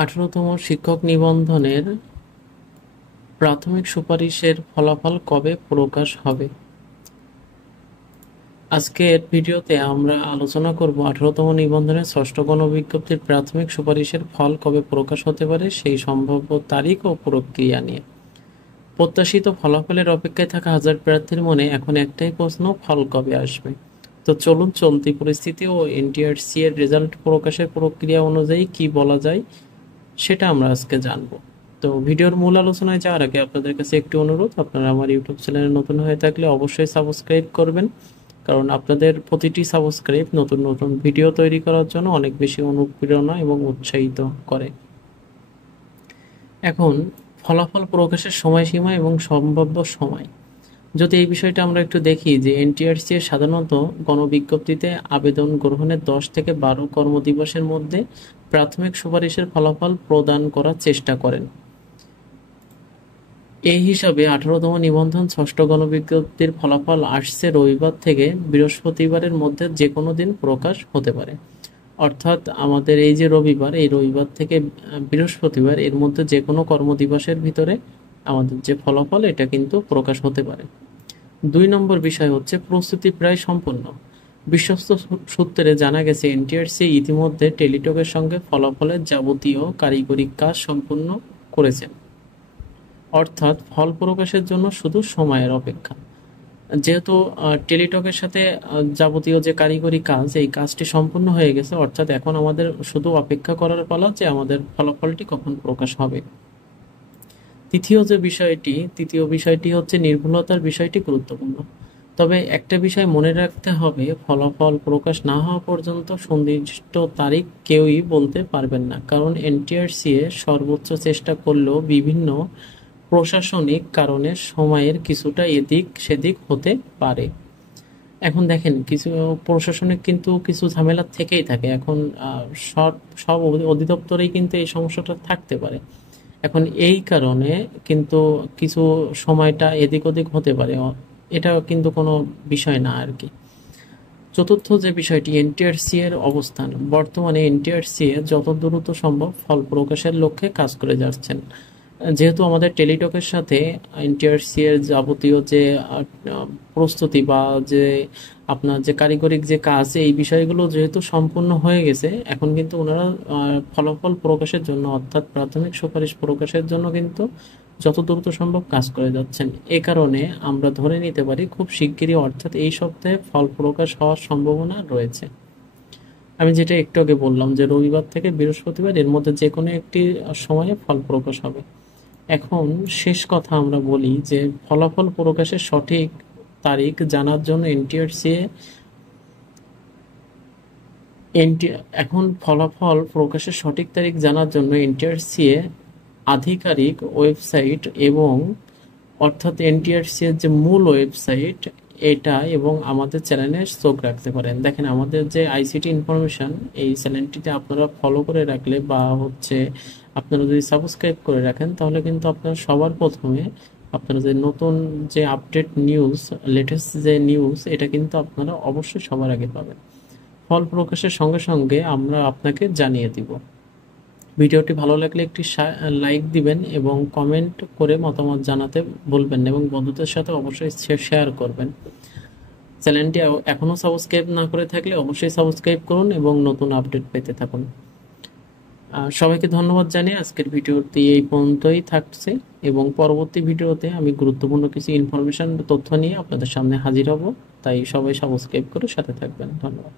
18তম শিক্ষক নিবন্ধনের প্রাথমিক সুপারিশের ফলাফল কবে প্রকাশ হবে? আজকের ভিডিওতে আমরা আলোচনা করব 18তম নিবন্ধনের ষষ্ঠ গণবিজ্ঞপ্তির প্রাথমিক সুপারিশের ফল কবে প্রকাশ হতে পারে সেই সম্ভাব্য তারিখ ও প্রক্রিয়া নিয়ে। প্রত্যাশিত ফলাফলের অপেক্ষায় থাকা হাজার প্রার্থীর মনে এখন একটাই প্রশ্ন, ফল কবে আসবে? তো চলুন চলতি পরিস্থিতি ও এনটিআরসি এর রেজাল্ট প্রকাশের প্রক্রিয়া অনুযায়ী কি বলা যায় সেটা আমরা আজকে জানবো। তো ভিডিওর মূল আলোচনায় যাওয়ার আগে আপনাদের কাছে একটি অনুরোধ, আপনারা আমার ইউটিউব চ্যানেলে নতুন হয়ে থাকলে অবশ্যই সাবস্ক্রাইব করবেন, কারণ আপনাদের প্রতিটি সাবস্ক্রাইব নতুন নতুন ভিডিও তৈরি করার জন্য অনেক বেশি অনুপ্রেরণা এবং উৎসাহিত করে। এখন ফলাফল প্রকাশের সময়সীমা এবং সম্ভাব্য সময়, যদি এই বিষয়টা আমরা একটু দেখি যে এনটিআরসি সাধারণত গণবিজ্ঞপ্তিতে আবেদন গ্রহণের 10 থেকে 12 কর্মদিবসের মধ্যে প্রাথমিক সুপারিশের ফলাফল প্রদান করার চেষ্টা করেন। এই হিসাবে 18তম নিবন্ধন ষষ্ঠ গণবিজ্ঞপ্তির ফলাফল আসছে রবিবার থেকে বৃহস্পতিবারের মধ্যে যে কোনো দিন প্রকাশ হতে পারে। অর্থাৎ আমাদের এই যে রবিবার, এই রবিবার থেকে বৃহস্পতিবার এর মধ্যে যে কোনো কর্মদিবসের ভিতরে আমাদের যে ফলাফল এটা কিন্তু প্রকাশ হতে পারে। 2 নম্বর বিষয় হচ্ছে প্রস্তুতি প্রায় সম্পন্ন। বিশ্বস্ত সূত্রে জানা গেছে এনটিআরসি ইতিমধ্যে টেলিটকের সঙ্গে ফলাফলের যাবতীয় কারিগরি কাজ সম্পন্ন করেছেন, অর্থাৎ ফল প্রকাশের জন্য শুধু সময়ের অপেক্ষা। যেহেতু টেলিটকের সাথে যাবতীয় যে কারিগরি কাজ, এই কাজটি সম্পূর্ণ হয়ে গেছে, অর্থাৎ এখন আমাদের শুধু অপেক্ষা করার পালা যে আমাদের ফলাফলটি কখন প্রকাশ হবে। তৃতীয় বিষয়টি হচ্ছে নির্ভুলতার বিষয়টি গুরুত্বপূর্ণ। তবে একটা বিষয় মনে রাখতে হবে, ফলাফল প্রকাশ না হওয়া পর্যন্ত সুনির্দিষ্ট তারিখ কেউই বলতে পারবেন না, কারণ এনটিআরসি সর্বোচ্চ চেষ্টা করলেও বিভিন্ন প্রশাসনিক কারণে সময়ের কিছুটা এদিক সেদিক হতে পারে। এখন দেখেন, কিছু প্রশাসনিক কিন্তু কিছু ঝামেলা থেকেই থাকে। এখন সব সব অধিদপ্তরেই কিন্তু এই সমস্যাটা থাকতে পারে। এখন এই কারণে কিন্তু কিছু সময়টা এদিক ওদিক হতে পারে, এটা কিন্তু কোনো বিষয় না আর কি। চতুর্থ যে বিষয়টি, এনটিআরসি এর অবস্থান। বর্তমানে এনটিআরসি যত দ্রুত সম্ভব ফল প্রকাশের লক্ষ্যে কাজ করে যাচ্ছেন। যেহেতু আমাদের টেলিটকের সাথে এনটিআরসি এর যাবতীয় যে প্রস্তুতি বা যে আপনার যে কারিগরিক যে কাজ, এই বিষয়গুলো যেহেতু সম্পূর্ণ হয়ে গেছে, এখন কিন্তু ওনারা ফলাফল প্রকাশের জন্য অর্থাৎ প্রাথমিক সুপারিশ প্রকাশের জন্য কিন্তু যত দ্রুত সম্ভব কাজ করে যাচ্ছেন। এ কারণে আমরা ধরে নিতে পারি খুব শিগগিরই, অর্থাৎ এই সপ্তাহে ফল প্রকাশ হওয়ার সম্ভাবনা রয়েছে। আমি যেটা একটু আগে বললাম যে রবিবার থেকে বৃহস্পতিবার এর মধ্যে যে কোনো একটি সময়ে ফল প্রকাশ হবে। এখন শেষ কথা আমরা বলি যে ফলাফল প্রকাশের সঠিক তারিখ জানার জন্য এখন ফলাফল প্রকাশের সঠিক তারিখ জানার জন্য এনটিআরসি আধিকারিক ওয়েবসাইট এবং অর্থাৎ এনটিআরসি এর যে মূল ওয়েবসাইট এটা এবং আমাদের চ্যানেলে চোখ রাখতে পারেন। দেখেন, আমাদের যে আইসিটি ইনফরমেশন, এই চ্যানেলটিতে আপনারা ফলো করে রাখলে বা হচ্ছে আপনারা যদি সাবস্ক্রাইব করে রাখেন, তাহলে কিন্তু আপনারা সবার প্রথমে আপনারা যে নতুন যে আপডেট নিউজ, লেটেস্ট যে নিউজ, এটা কিন্তু আপনারা অবশ্যই সবার আগে পাবেন। ফল প্রকাশের সঙ্গে সঙ্গে আমরা আপনাকে জানিয়ে দিব। ভিডিওটি ভালো লাগলে একটি লাইক দিবেন এবং কমেন্ট করে মতামত জানাতে ভুলবেন না, এবং বন্ধুদের সাথে অবশ্যই শেয়ার করবেন। চ্যানেলটি এখনও সাবস্ক্রাইব না করে থাকলে অবশ্যই সাবস্ক্রাইব করুন এবং নতুন আপডেট পেতে থাকুন। সবাইকে ধন্যবাদ জানিয়ে আজকের ভিডিওটি এই পর্যন্তই থাকছে, এবং পরবর্তী ভিডিওতে আমি গুরুত্বপূর্ণ কিছু ইনফরমেশন তথ্য নিয়ে আপনাদের সামনে হাজির হব। তাই সবাই সাবস্ক্রাইব করে সাথে থাকবেন। ধন্যবাদ।